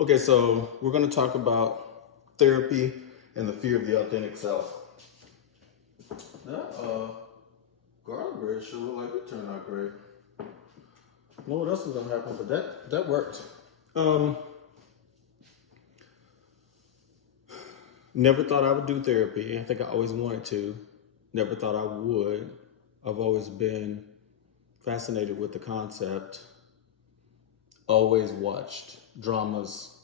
Okay, so we're going to talk about therapy and the fear of the authentic self. That garlic bread sure looked like it turned out great. I don't know what else is going to happen, but that worked. Um, Never thought I would do therapy. I think I always wanted to. Never thought I would. I've always been fascinated with the concept. Always watched dramas,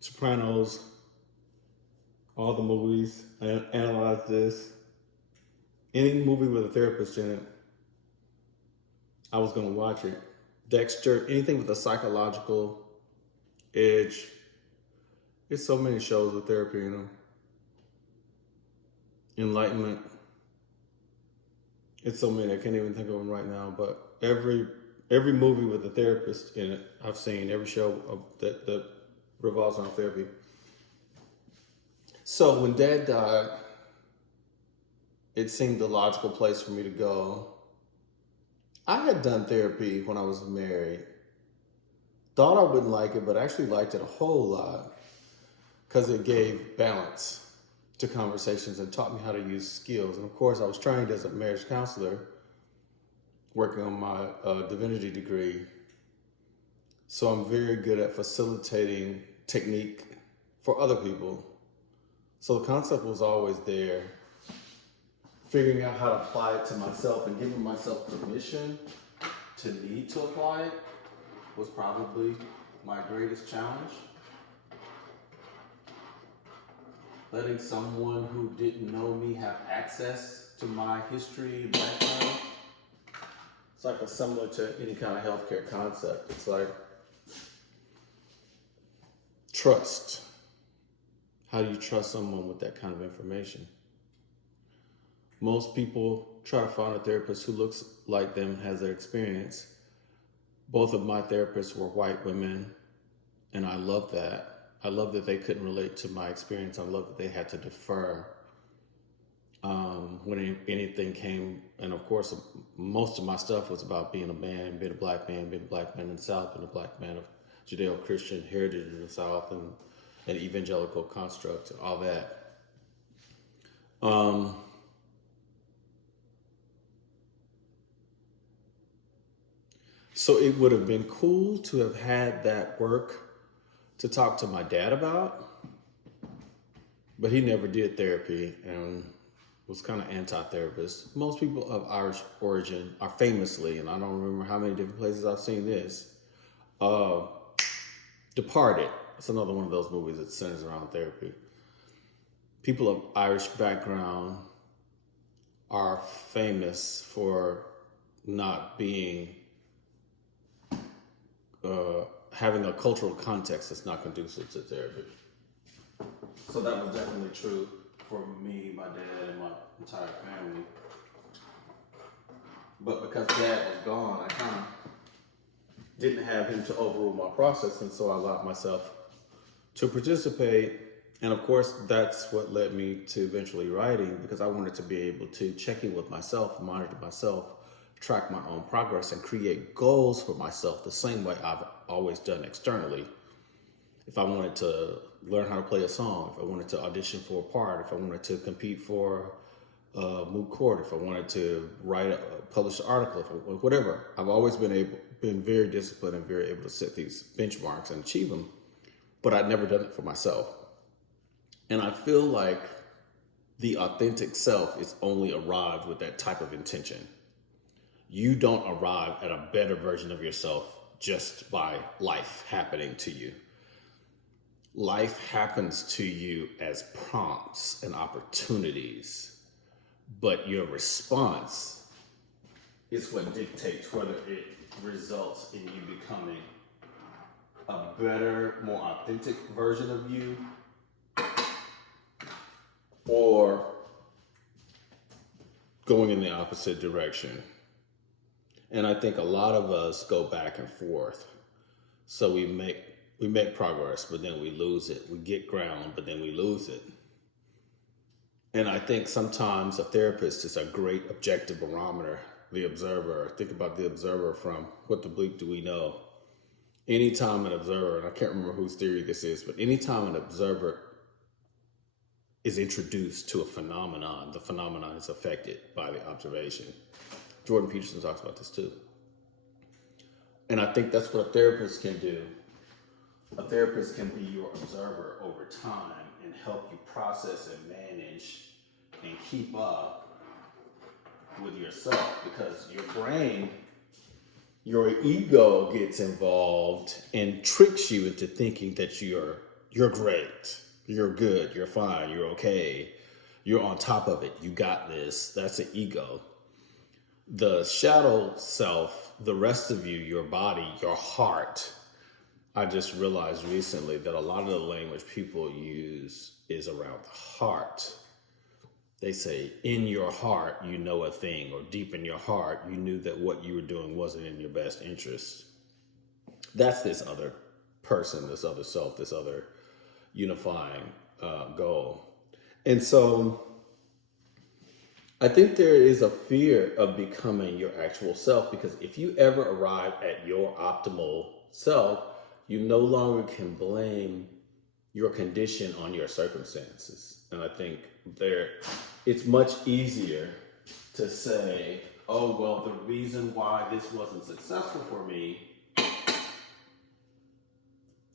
Sopranos, all the movies. I analyzed this. Any movie with a therapist in it, I was going to watch it. Dexter, anything with a psychological edge. There's so many shows with therapy in them. Enlightenment. It's so many, I can't even think of them right now. But every movie with a therapist in it, I've seen. Every show that revolves around therapy. So when Dad died, it seemed the logical place for me to go. I had done therapy when I was married. Thought I wouldn't like it, but actually liked it a whole lot because it gave balance to conversations and taught me how to use skills. And of course, I was trained as a marriage counselor, working on my divinity degree. So I'm very good at facilitating technique for other people. So the concept was always there. Figuring out how to apply it to myself and giving myself permission to need to apply it was probably my greatest challenge. Letting someone who didn't know me have access to my history and background. It's like similar to any kind of healthcare concept. It's like trust. How do you trust someone with that kind of information? Most people try to find a therapist who looks like them, has their experience. Both of my therapists were white women, and I love that. I love that they couldn't relate to my experience. I love that they had to defer when anything came. And of course, most of my stuff was about being a man, being a black man in the South, being a black man of Judeo-Christian heritage in the South, and an evangelical construct, all that. So it would have been cool to have had that work to talk to my dad about, but he never did therapy and was kind of anti-therapist. Most people of Irish origin are famously, and I don't remember how many different places I've seen this, Departed. It's another one of those movies that centers around therapy. People of Irish background are famous for not being having a cultural context that's not conducive to therapy. So that was definitely true for me, my dad, and my entire family. But because Dad was gone, I kind of didn't have him to overrule my process, and so I allowed myself to participate. And of course, that's what led me to eventually writing, because I wanted to be able to check in with myself, monitor myself, track my own progress, and create goals for myself the same way I've always done externally. If I wanted to learn how to play a song, if I wanted to audition for a part, if I wanted to compete for a moot court, if I wanted to publish an article, whatever, I've always been very disciplined and very able to set these benchmarks and achieve them, but I'd never done it for myself. And I feel like the authentic self is only arrived with that type of intention. You don't arrive at a better version of yourself just by life happening to you. Life happens to you as prompts and opportunities, but your response is what dictates whether it results in you becoming a better, more authentic version of you, or going in the opposite direction. And I think a lot of us go back and forth. So we make progress, but then we lose it. We get ground, but then we lose it. And I think sometimes a therapist is a great objective barometer. The observer. Think about the observer from What the Bleep Do We Know? anytime an observer, and I can't remember whose theory this is, but anytime an observer is introduced to a phenomenon, the phenomenon is affected by the observation. Jordan Peterson talks about this too. And I think that's what a therapist can do. A therapist can be your observer over time and help you process and manage and keep up with yourself, because your brain, your ego gets involved and tricks you into thinking that you're great, you're good, you're fine, you're okay, you're on top of it, you got this. That's an ego. The shadow self, the rest of you, your body, your heart. I just realized recently that a lot of the language people use is around the heart. They say, in your heart, you know a thing, or deep in your heart, you knew that what you were doing wasn't in your best interest. That's this other person, this other self, this other unifying goal. And so I think there is a fear of becoming your actual self, because if you ever arrive at your optimal self, you no longer can blame your condition on your circumstances. And I think it's much easier to say, oh, well, the reason why this wasn't successful for me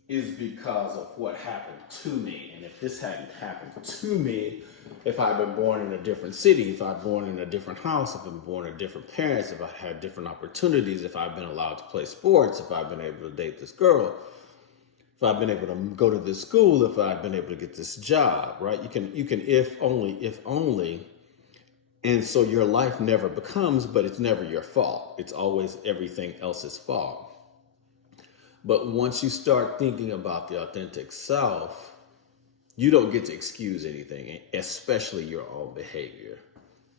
is because of what happened to me. And if this hadn't happened to me, if I'd been born in a different city, if I'd been born in a different house, if I'd been born to different parents, if I had different opportunities, if I'd been allowed to play sports, if I'd been able to date this girl, if I'd been able to go to this school, if I'd been able to get this job, right? You can if only. And so your life never becomes, but it's never your fault. It's always everything else's fault. But once you start thinking about the authentic self, you don't get to excuse anything, especially your own behavior.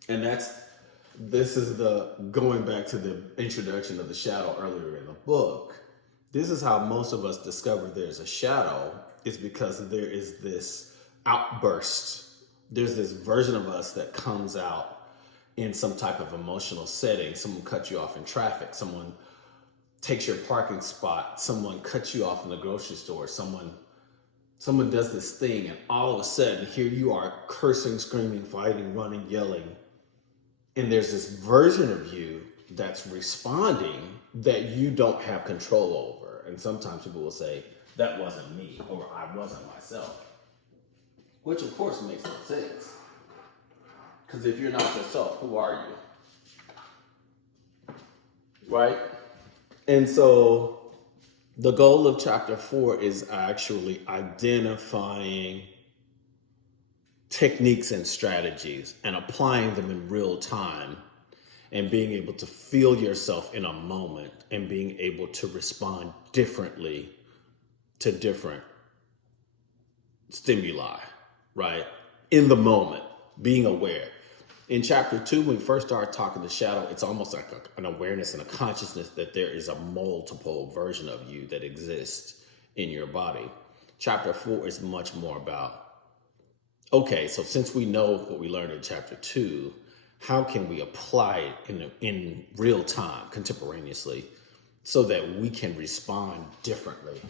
And this is the going back to the introduction of the shadow earlier in the book. This is how most of us discover there's a shadow, is because there is this outburst. There's this version of us that comes out in some type of emotional setting. Someone cuts you off in traffic. Someone takes your parking spot. Someone cuts you off in the grocery store. Someone does this thing, and all of a sudden, here you are cursing, screaming, fighting, running, yelling. And there's this version of you that's responding that you don't have control over. And sometimes people will say, that wasn't me, or I wasn't myself. Which of course makes no sense. Because if you're not yourself, who are you? Right? And so the goal of chapter 4 is actually identifying techniques and strategies and applying them in real time, and being able to feel yourself in a moment and being able to respond differently to different stimuli, right? In the moment, being aware. In chapter 2, when we first start talking the shadow, it's almost like an awareness and a consciousness that there is a multiple version of you that exists in your body. Chapter 4 is much more about, okay, so since we know what we learned in chapter 2, how can we apply it in real time, contemporaneously, so that we can respond differently?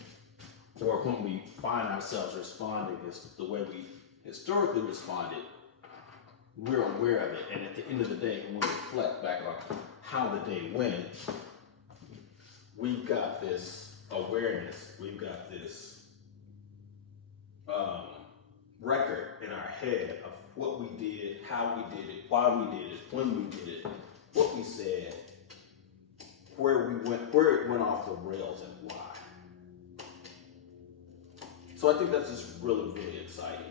Or when we find ourselves responding the way we historically responded, we're aware of it. And at the end of the day, when we reflect back on how the day went, we've got this awareness, we've got this record in our head of what we did, how we did it, why we did it, when we did it, what we said, where it went off the rails, and why. So I think that's just really, really exciting.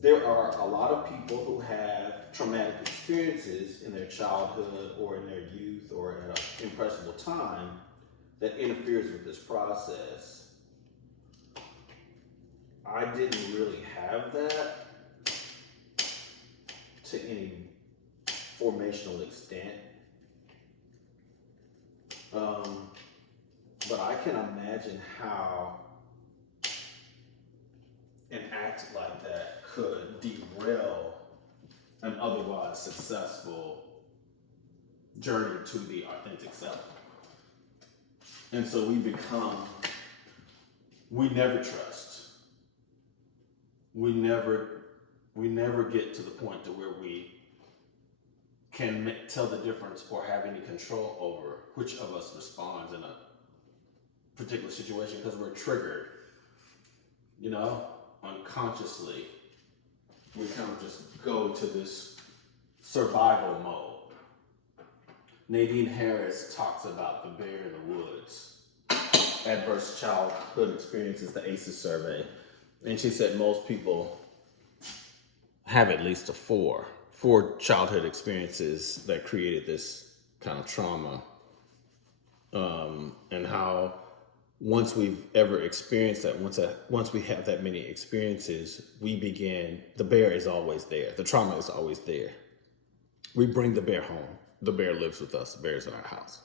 There are a lot of people who have traumatic experiences in their childhood or in their youth or at an impressionable time that interferes with this process. I didn't really have that to any formational extent. But I can imagine how an act like that could derail an otherwise successful journey to the authentic self. And so we never trust. We never get to the point to where we can tell the difference or have any control over which of us responds in a particular situation because we're triggered, unconsciously. We kind of just go to this survival mode. Nadine Harris talks about the bear in the woods, adverse childhood experiences, the ACEs survey. And she said most people have at least four childhood experiences that created this kind of trauma. And how once we've ever experienced that, once we have that many experiences, the bear is always there. The trauma is always there. We bring the bear home. The bear lives with us. The bear is in our house.